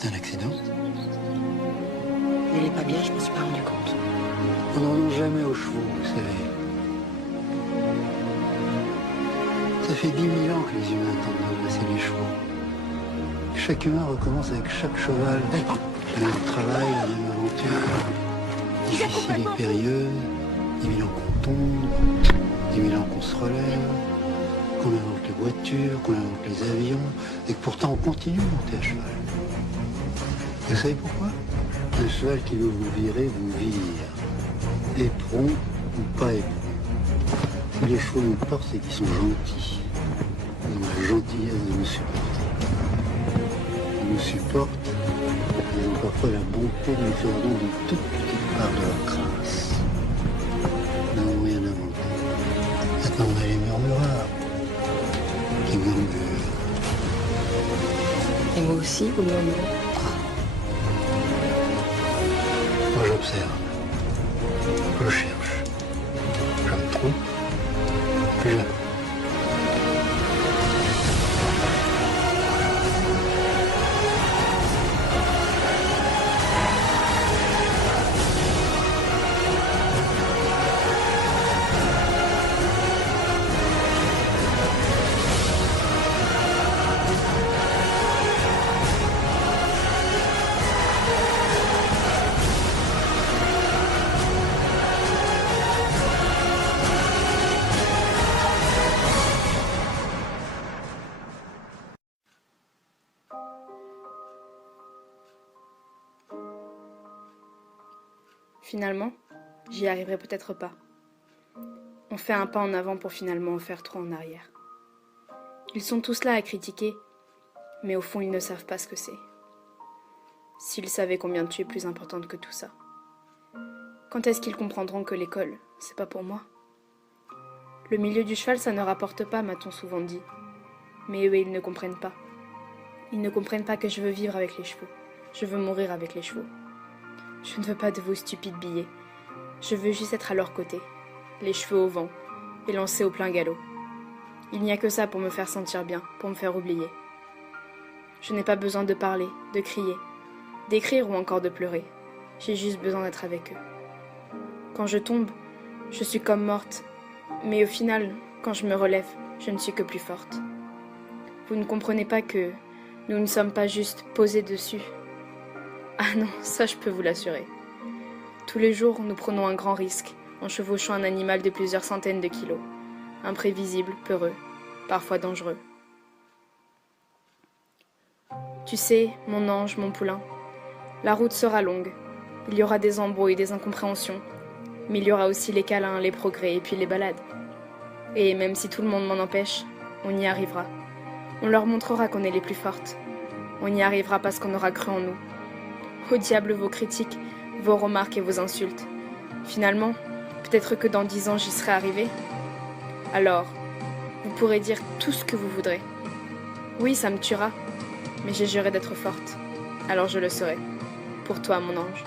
C'est un accident? Elle est pas bien, je me suis pas rendu compte. On n'en rend jamais aux chevaux, vous savez. Ça fait 10 000 ans que les humains tentent de dresser les chevaux. Chaque humain recommence avec chaque cheval le même travail, la même aventure. Difficile et périlleuse. 10 000 ans qu'on tombe, 10 000 ans qu'on se relève, qu'on invente les voitures, qu'on invente les avions, et que pourtant on continue de monter à cheval. Vous savez pourquoi? Un cheval qui veut vous virer, vous vire. Éperon ou pas éperon. Si les chevaux nous portent, c'est qu'ils sont gentils. Ils ont la gentillesse de nous supporter. Ils nous supportent, ils ont parfois la bonté de nous faire don d'une toute petite part de leur crasse. Nous n'avons rien inventé. Maintenant, on a les murmureurs qui murmurent. Et moi aussi, vous murmurez. Moi, j'observe. Je cherche. Je me trompe. Plus jamais. Finalement, j'y arriverai peut-être pas. On fait un pas en avant pour finalement en faire trois en arrière. Ils sont tous là à critiquer, mais au fond ils ne savent pas ce que c'est. S'ils savaient combien tu es plus importante que tout ça. Quand est-ce qu'ils comprendront que l'école, c'est pas pour moi? Le milieu du cheval, ça ne rapporte pas, m'a-t-on souvent dit. Mais eux, ils ne comprennent pas. Ils ne comprennent pas que je veux vivre avec les chevaux. Je veux mourir avec les chevaux. Je ne veux pas de vos stupides billets. Je veux juste être à leur côté, les cheveux au vent, et lancer au plein galop. Il n'y a que ça pour me faire sentir bien, pour me faire oublier. Je n'ai pas besoin de parler, de crier, d'écrire ou encore de pleurer. J'ai juste besoin d'être avec eux. Quand je tombe, je suis comme morte, mais au final, quand je me relève, je ne suis que plus forte. Vous ne comprenez pas que nous ne sommes pas juste posés dessus. Ah non, ça je peux vous l'assurer. Tous les jours, nous prenons un grand risque en chevauchant un animal de plusieurs centaines de kilos. Imprévisible, peureux, parfois dangereux. Tu sais, mon ange, mon poulain, la route sera longue. Il y aura des embrouilles, des incompréhensions. Mais il y aura aussi les câlins, les progrès et puis les balades. Et même si tout le monde m'en empêche, on y arrivera. On leur montrera qu'on est les plus fortes. On y arrivera parce qu'on aura cru en nous. Au diable vos critiques, vos remarques et vos insultes. Finalement, peut-être que dans 10 ans j'y serai arrivée. Alors, vous pourrez dire tout ce que vous voudrez. Oui, ça me tuera, mais j'ai juré d'être forte. Alors je le serai. Pour toi, mon ange.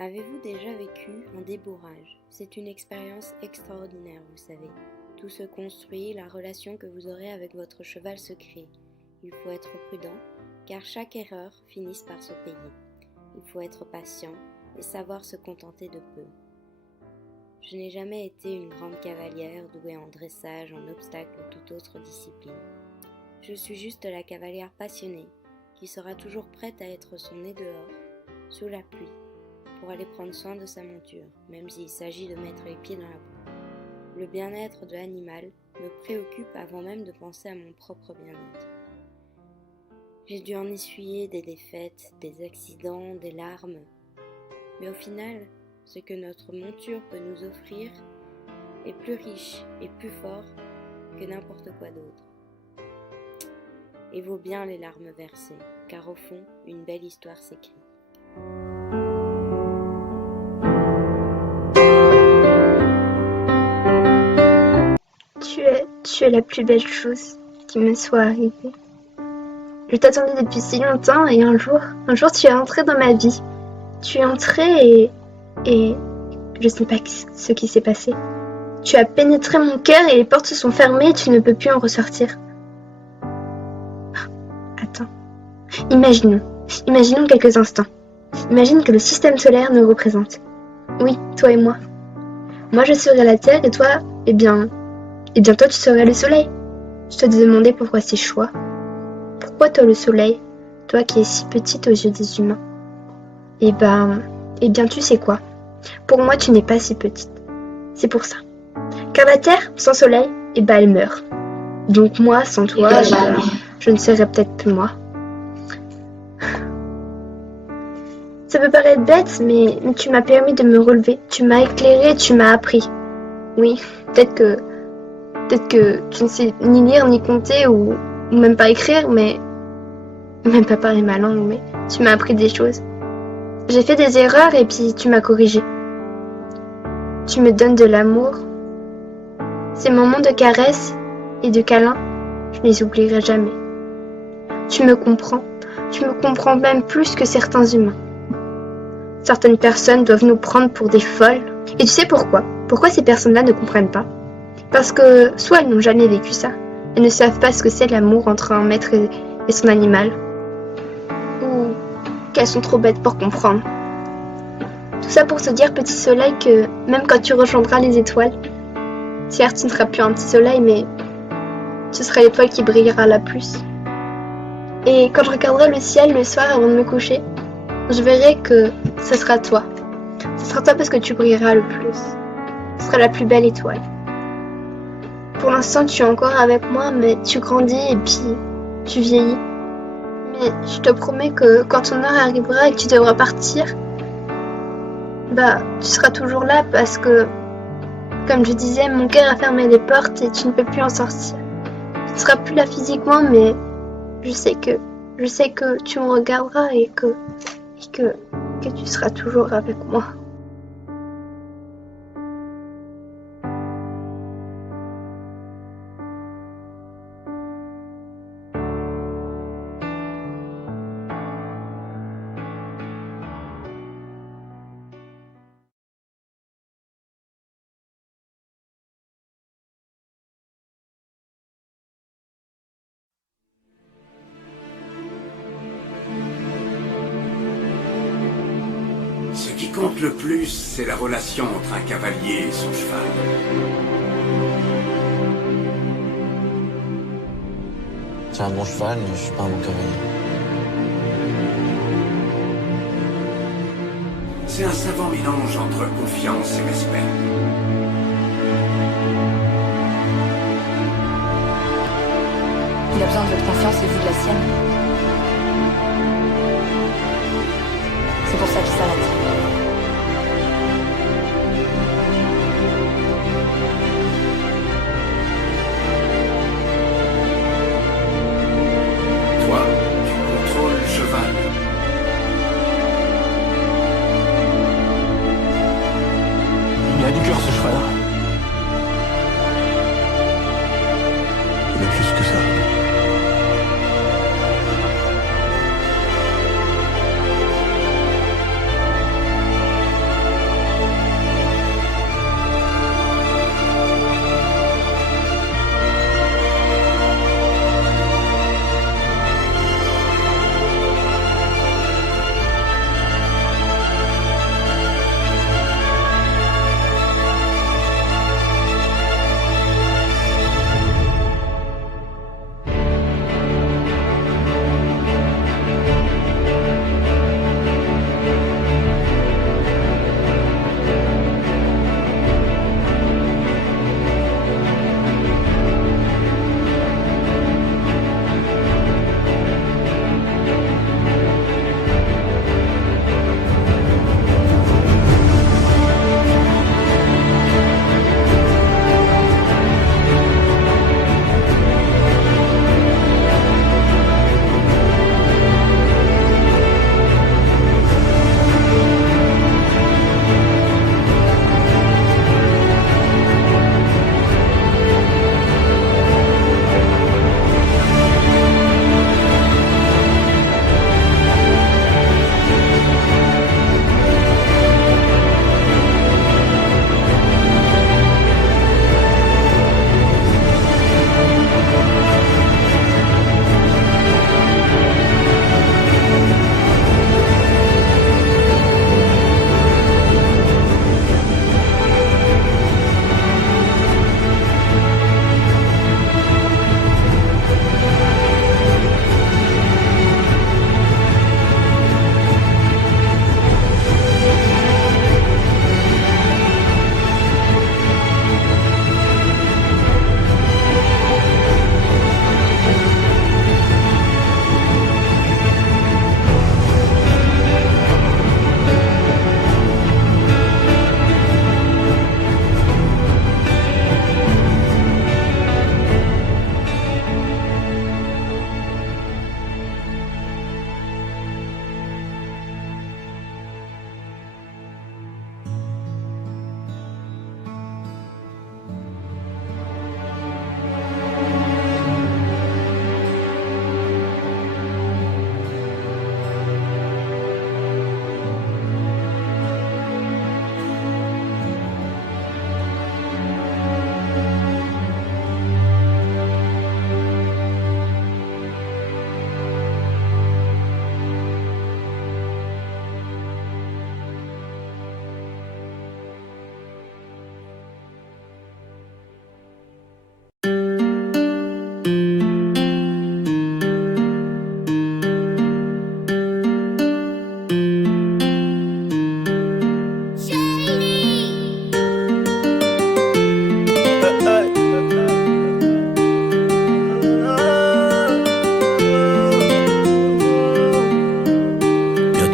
Avez-vous déjà vécu un débourrage? C'est une expérience extraordinaire, vous savez. Tout se construit, la relation que vous aurez avec votre cheval se crée. Il faut être prudent, car chaque erreur finit par se payer. Il faut être patient et savoir se contenter de peu. Je n'ai jamais été une grande cavalière douée en dressage, en obstacle ou toute autre discipline. Je suis juste la cavalière passionnée, qui sera toujours prête à être son nez dehors, sous la pluie, pour aller prendre soin de sa monture, même s'il s'agit de mettre les pieds dans la boue. Le bien-être de l'animal me préoccupe avant même de penser à mon propre bien-être. J'ai dû en essuyer des défaites, des accidents, des larmes, mais au final, ce que notre monture peut nous offrir est plus riche et plus fort que n'importe quoi d'autre. Et vaut bien les larmes versées, car au fond, une belle histoire s'écrit. Tu es la plus belle chose qui me soit arrivée. Je t'attendais depuis si longtemps et un jour tu es entré dans ma vie. Tu es entré et je sais pas ce qui s'est passé. Tu as pénétré mon cœur et les portes se sont fermées et tu ne peux plus en ressortir. Attends. Imaginons quelques instants. Imagine que le système solaire nous représente. Oui, toi et moi. Moi je serai la Terre et toi, eh bien toi tu serais le Soleil. Je te demandais pourquoi ces choix. Pourquoi toi le Soleil, toi qui es si petite aux yeux des humains? Eh bien tu sais quoi? Pour moi tu n'es pas si petite. C'est pour ça. Car la Terre, sans Soleil, elle meurt. Donc moi, sans toi, je ne serais peut-être plus moi. Ça peut paraître bête, mais tu m'as permis de me relever. Tu m'as éclairé, tu m'as appris. Oui, peut-être que tu ne sais ni lire, ni compter, ou même pas écrire, mais même pas parler ma langue, mais tu m'as appris des choses. J'ai fait des erreurs et puis tu m'as corrigé. Tu me donnes de l'amour. Ces moments de caresses et de câlins, je ne les oublierai jamais. Tu me comprends même plus que certains humains. Certaines personnes doivent nous prendre pour des folles. Et tu sais pourquoi? Pourquoi ces personnes-là ne comprennent pas? Parce que soit elles n'ont jamais vécu ça, elles ne savent pas ce que c'est l'amour entre un maître et son animal, ou qu'elles sont trop bêtes pour comprendre. Tout ça pour se dire, petit soleil, que même quand tu rejoindras les étoiles, certes tu ne seras plus un petit soleil, mais tu seras l'étoile qui brillera la plus. Et quand je regarderai le ciel le soir avant de me coucher, je verrai que ce sera toi. Ce sera toi parce que tu brilleras le plus. Ce sera la plus belle étoile. Pour l'instant, tu es encore avec moi, mais tu grandis et puis tu vieillis. Mais je te promets que quand ton heure arrivera et que tu devras partir, tu seras toujours là parce que, comme je disais, mon cœur a fermé les portes et tu ne peux plus en sortir. Tu ne seras plus là physiquement, mais je sais que tu me regarderas et que tu seras toujours avec moi. Ce qui compte le plus, c'est la relation entre un cavalier et son cheval. C'est un bon cheval, mais je suis pas un bon cavalier. C'est un savant mélange entre confiance et respect. Il a besoin de votre confiance et vous de la sienne. C'est pour ça qu'il s'arrête. Toi, tu contrôles le cheval. Il a du cœur, ce cheval. Il a plus que ça.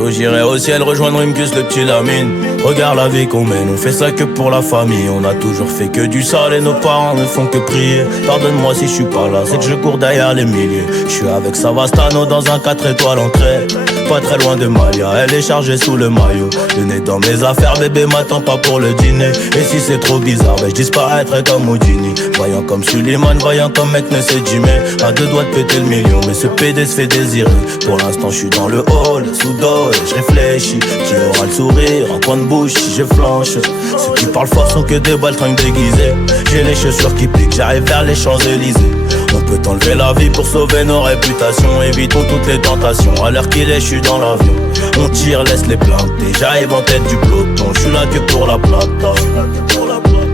Bientôt j'irai au ciel rejoindre Rimkus le petit Lamine. Regarde la vie qu'on mène, on fait ça que pour la famille. On a toujours fait que du sale et nos parents ne font que prier. Pardonne-moi si je suis pas là, c'est que je cours derrière les milliers. Je suis avec Savastano dans un 4 étoiles en crête. Pas très loin de Malia, elle est chargée sous le maillot. Le nez dans mes affaires, bébé m'attend pas pour le dîner. Et si c'est trop bizarre, je disparaîtrai comme Houdini. Voyant comme Suleiman, voyant comme mec ne sait Jimmy. À 2 doigts de péter le million, mais ce PD se fait désirer. Pour l'instant je suis dans le hall, sous dos et je réfléchis. Qui aura le sourire, en coin de bouche si je flanche. Ceux qui parlent fort sont que des baltringues déguisés. J'ai les chaussures qui piquent, j'arrive vers les Champs-Élysées. On peut enlever la vie pour sauver nos réputations. Évitons toutes les tentations, à l'heure qu'il est je suis dans l'avion. On tire, laisse les planter, j'arrive en tête du peloton. Je suis là que pour la plata.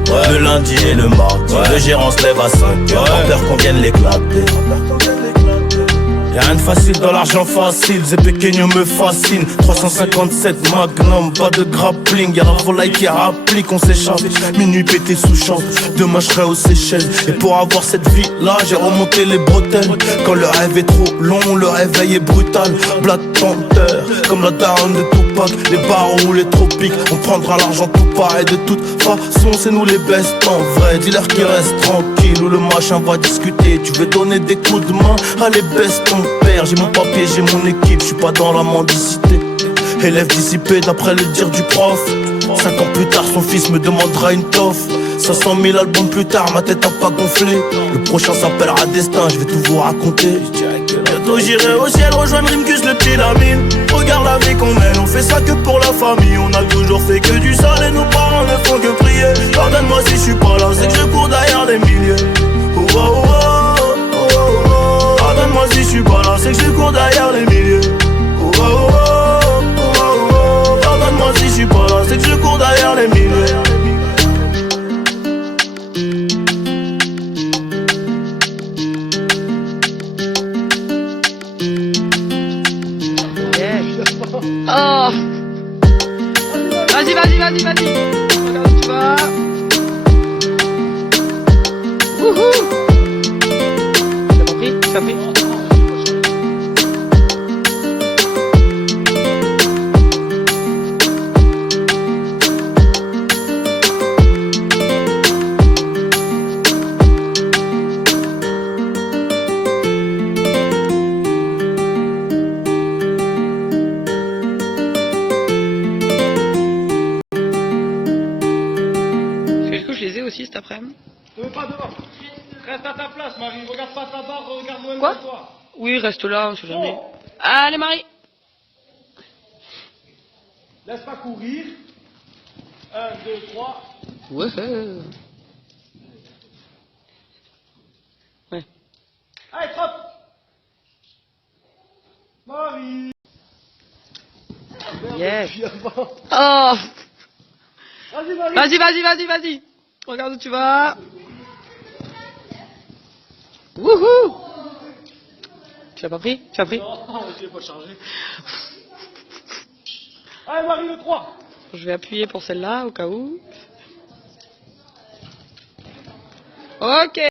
Ouais. Le lundi et le mardi, le gérant se lève à 5h. Pas peur qu'on vienne l'éclater. Y'a rien de facile dans l'argent facile, Zé Pequeño me fascine. 357 Magnum, pas de grappling. Y'a la volaille qui applique, on s'échappe. Minuit pété sous champ, demain je serai aux Seychelles. Et pour avoir cette vie là, j'ai remonté les bretelles. Quand le rêve est trop long, le réveil est brutal. Black Panther, comme la daronne de Tupac. Les barreaux ou les tropiques, on prendra l'argent tout pareil. De toute façon c'est nous les best en vrai. Dis-leur qu'ils restent tranquilles ou le machin va discuter. Tu veux donner des coups de main, allez baisse ton père. J'ai mon papier, j'ai mon équipe, je suis pas dans la mendicité. Élève dissipé d'après le dire du prof. 5 ans plus tard son fils me demandera une toffe. 500 000 albums plus tard ma tête a pas gonflé. Le prochain s'appellera Destin, je vais tout vous raconter. Bientôt j'irai au ciel rejoindre Rimkus le petit Lamine. Regarde la vie qu'on mène, on fait ça que pour la famille. On a toujours fait que du sale et nos parents ne font que prier. Pardonne-moi si je suis pas là, c'est que je cours derrière les milliers. Oh, oh, oh, oh, oh, oh. Pardonne-moi si je suis pas là, c'est que je cours derrière les milliers. Oh, oh, oh, oh, oh, oh. Pardonne-moi si je suis pas là, c'est que je cours derrière les milliers. Oh. Vas-y. Regarde où tu vas. Wouhou. Tu as compris? Aussi cet après-midi. Pas devant. Reste à ta place, Marie. Regarde pas ta barre, regarde loin Quoi de toi. Oui, reste là, on sait jamais. Allez, Marie. Laisse pas courir. 1, 2, 3. Ouais. Allez, trop. Marie. Yes. Oh. Vas-y, Marie. Vas-y. Regarde où tu vas. Wouhou. Tu l'as pas pris? Non, je l'ai pas chargé. Allez, Marie, le 3. Je vais appuyer pour celle-là, au cas où. Ok.